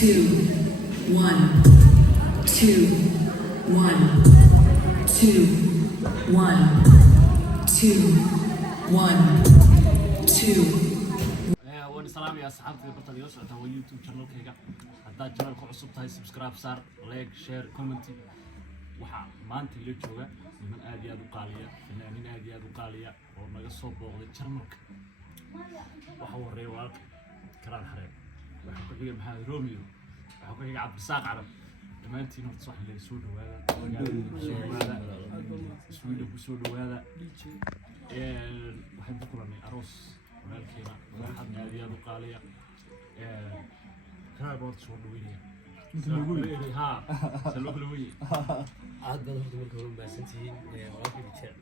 2, 1, 2, 1, 2, 1, 2, 1, 2. waan salaamaya asxaabta barta iyo socota waa YouTube channel-kayga haddaad channel-ka cusub tahay subscribe saar like share comment waxa maanta la jooga niman aad iyo aad u qaaliya fanaaniin aad iyo aad u qaaliya oo naga soo booqday channel-ka waxa horeeya waa karaan xareen waxa ku xiga maxaa Romeo waxa ku xiga Cabdisaaq Carab dhammaantiin horta wax la soo dhawaada Sweden ku soo dhawaada waxaan ku kulanay aroos walaalkeena waxaad aad iyo aad u qaaliya كان برضه شو دويني مثل ها سلوك لوي عاد بدو مركون باسنتين واقف بيتشر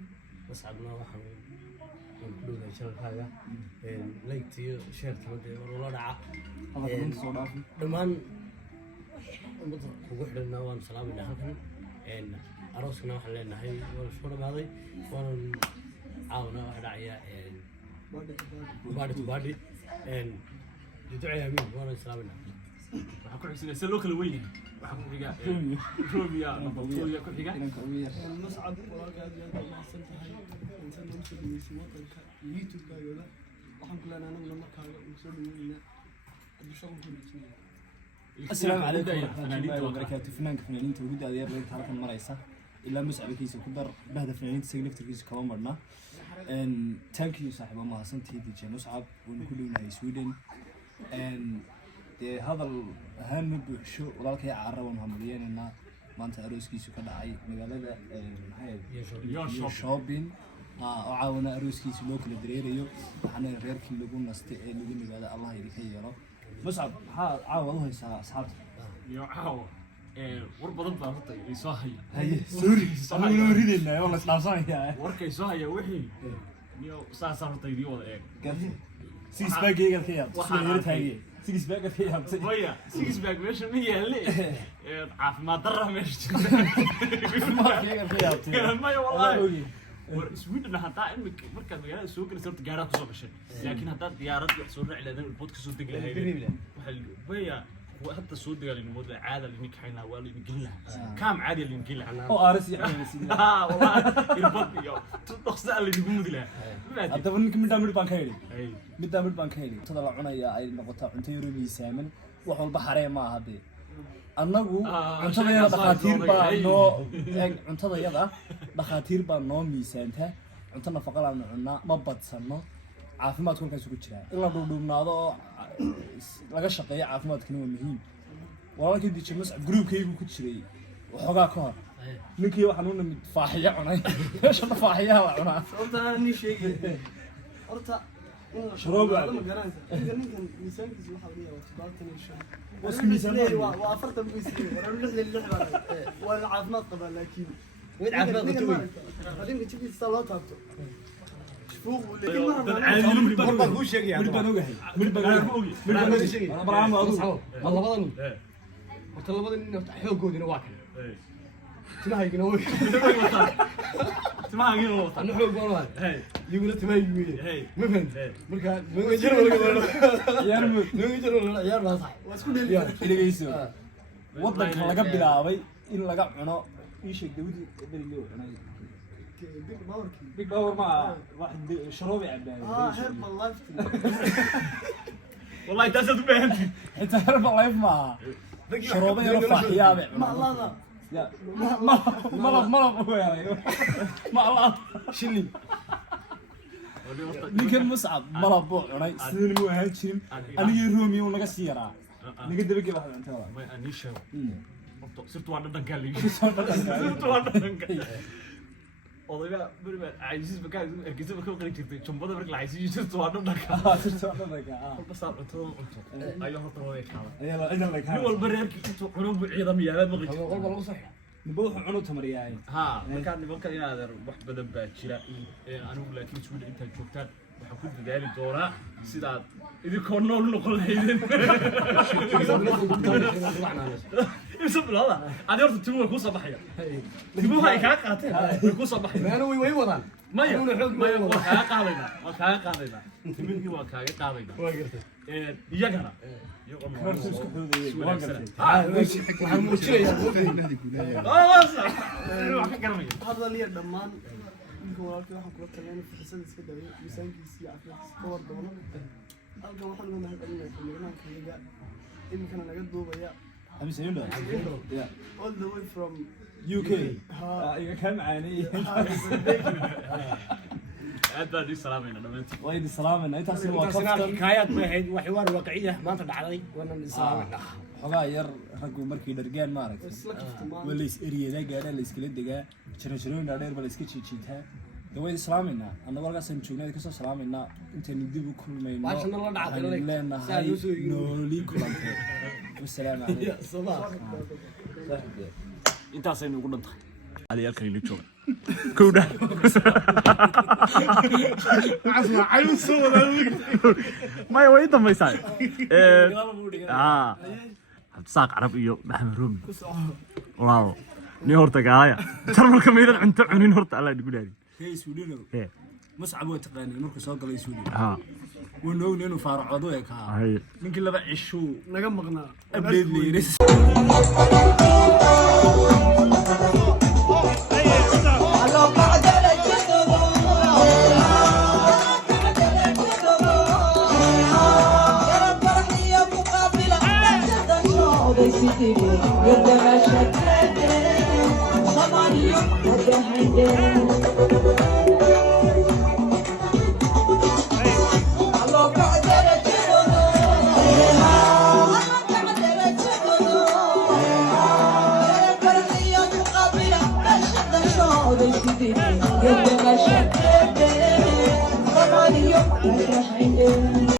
بس عندنا واحد نقول إن شاء الله هذا لايكتي شيرت مدة ولا دعاء دمان وقول لنا وان سلام الله هكذا إن أروسنا وحلنا هاي وشو هذا وان عاونا واحد عيا بادي إن يدعي يمين وانا سلام الله waxaan ku xigsanay salook la weyn waxaan ku xigaa Romeo nabadooya ku xiga مسعد وراك هذه المحسنتها إنسان نمسك وطنك يوتيوب كايولا waxaan kula naanay markaaga uu soo dhaweeyna bishan ku dhigay السلام عليكم ورحمة الله وبركاته فنانين توجد هذه الرئيس حركة مريسة إلا مسعى كيس وقدر بهذا فنانين تسجلت كيس كمان مرنا and thank you صاحب ما حسنت هذي جن مسعى ونقولنا هاي سويدن and هذا الهم بشو وذلك عرّا ونهمليين إننا ما أنت أروس كيس وكذا عاي مقالة هاي شوبين وعاونا أروس كيس لوكل دريريو إحنا غير كل لقون نستقل لقون مقالة الله يديك يرى مسعى عاو الله يسا أصحاب يا عاو وربضن بارتي يسوهي هاي سوري أنا نوريد إنه والله سلام صايا ورك يسوهي وحي نيو صارتي دي ولا إيه سيكس باك يقال كيا سوري هاي سيكس باك كيا ويا سيكس باك مش مية اللي عارف ما ضره مش ما يقال كيا ما والله سويدن حتى إنك مركز مجال السوق اللي صرت جارات وصوب الشيء لكن هذا ديارات يحصلون على ذا البودكاست صوت دقيقة هاي ويا وحتى صوت دقيقة اللي نموذج عادة اللي نكحينا واللي نقلها كام عادي اللي نقلها أو أرسي يعني والله يربط يا تقصد اللي نقول له أنت فنك من دامر بانكيري من دامر بانكيري تطلع عنا يا أي نقطة أنت يروي سامن وحول بحرية ما هذه annagu cuntada yada dhaqaatiir baa noo cuntada yada dhaqaatiir baa noo miisaanta cunto nafaqo la cunna ma badsano caafimaadku halkaas ugu jira in la dhuudhuubnaado oo laga shaqeeyo caafimaadkana waa muhiim walaalkii DJ Mas'ab groupkaygu ku jiray waxoogaa ka hor ninkii waxaan u nimid faaxiya cunay meesha faaxiyaha la cunaa sababta aan sheegay horta شروب هذا ما قرانت ninkan miisaankiisu waxa laga yaabaa 75 واسك ميزان waa 40 miisaan waxa lixdan waa caafimaad qaba laakiin وين عافاك توي hadii jibis loo taabto fuuq مربى هو شيء يعني مربى نوجه مربى شيء أنا برامج الله بدن horta labadan nin xoogoodina waa kan timahaygina way timahaygina wata anu xoog baan lahay yiguna timahaygu weeye ma fahant marka nooga jiro ciyaar baa sax waa isku dheeli dhegeyso wadanka laga bilaabay in laga cuno ii sheeg dawladii bariga cunay big power ma واحد شروبي عباية هرب الله والله انت اسد بنتي انت هرب الله ما شروبي رفع حيابي ما الله يا ما هو يعني ما الله شني ninkan Mus'ab marabo cunay sidii uu ahaan jirin aniga Romeo naga siiraa naga dabagay wax cuntada ma anisha sirtu waa dhadhan gal sirtu waa dhadhan gal odayga bariba عايزين بكا ergeysa ka qari jirtay jumbada markii la haysiyo sirtu waa dhadhan gal sirtu waa dhadhan gal bas cunto ayo horta way kala ayaa la kala wal bareerkii intuu cuno ciidan yaabad maqli qolba lagu sax nibo wuxuu cuno tamariyaay ha marka nimanka inaad wax badan baa jira anigu laakiin isku inta joogtaan waxa ku dadaali doonaa sidaad idinkoon nool noqon lahaydeen imsa bilada adi horta timuhu way ku soo baxaya timuhu ay kaa qaateen way ku soo baxaya maana way wadaan maya waa kaaga qaadaynaa timihii waa kaaga qaadaynaa iyagana Markuu isku xoodayay, Isku waan wanaagsanaa. gartay. waxaan muujinayaa wax ka garanaya hadal iyo dhammaan ninka walaalkii waxaan kula taliyay fursad iska daayo miisaankiisa iyo caafimaadkiisa ka war doono halkan waxaan uga mahadcelinayaa kameramaankayaga iminkana naga duubaya Amis Ayunda. Yeah. all the way from UK. Iga ka macaanay. aad baan idin salaamayna dhammaantiin Waa idin salaamayna. Intaasina waa intaasina kaftan. xikaayad bay ahayd wax waar waaqici ah maanta dhacday waana islaamina Xogaa yar raggu markay dhargaan ma aragtay. isla kaftamaan Waa la is eriyadaa gaadhaa la iskala degaa. Jarjarooyin dhaadheer baa la iska jiijiitaa. Daway islaamayna. Annagu halkaasaan joognaa ka soo salaamayna. Intaynu dib u kulmayno. Baashana la dhacday, waxaan saa leenahay loo soo eegay. nooli kulantay. Wassalaamu calaykum. sabaa intaasaynu ugu dhantahay aliyaalkan ila jooga kowdha maya way dambaysaa cabdisaaq carab iyo maxamed roomi walaalo ni horta gaalaya jarmalka maydan cunto cunin horta alla dhigu dhaari Hey Sweden. ee Muscab waa taqaanay markuu soo galay Sweden. ha Wuu noogna inuu faaracoodo ee ka. hay Ninkii laba cisho naga maqnaa update leeyahay. You're the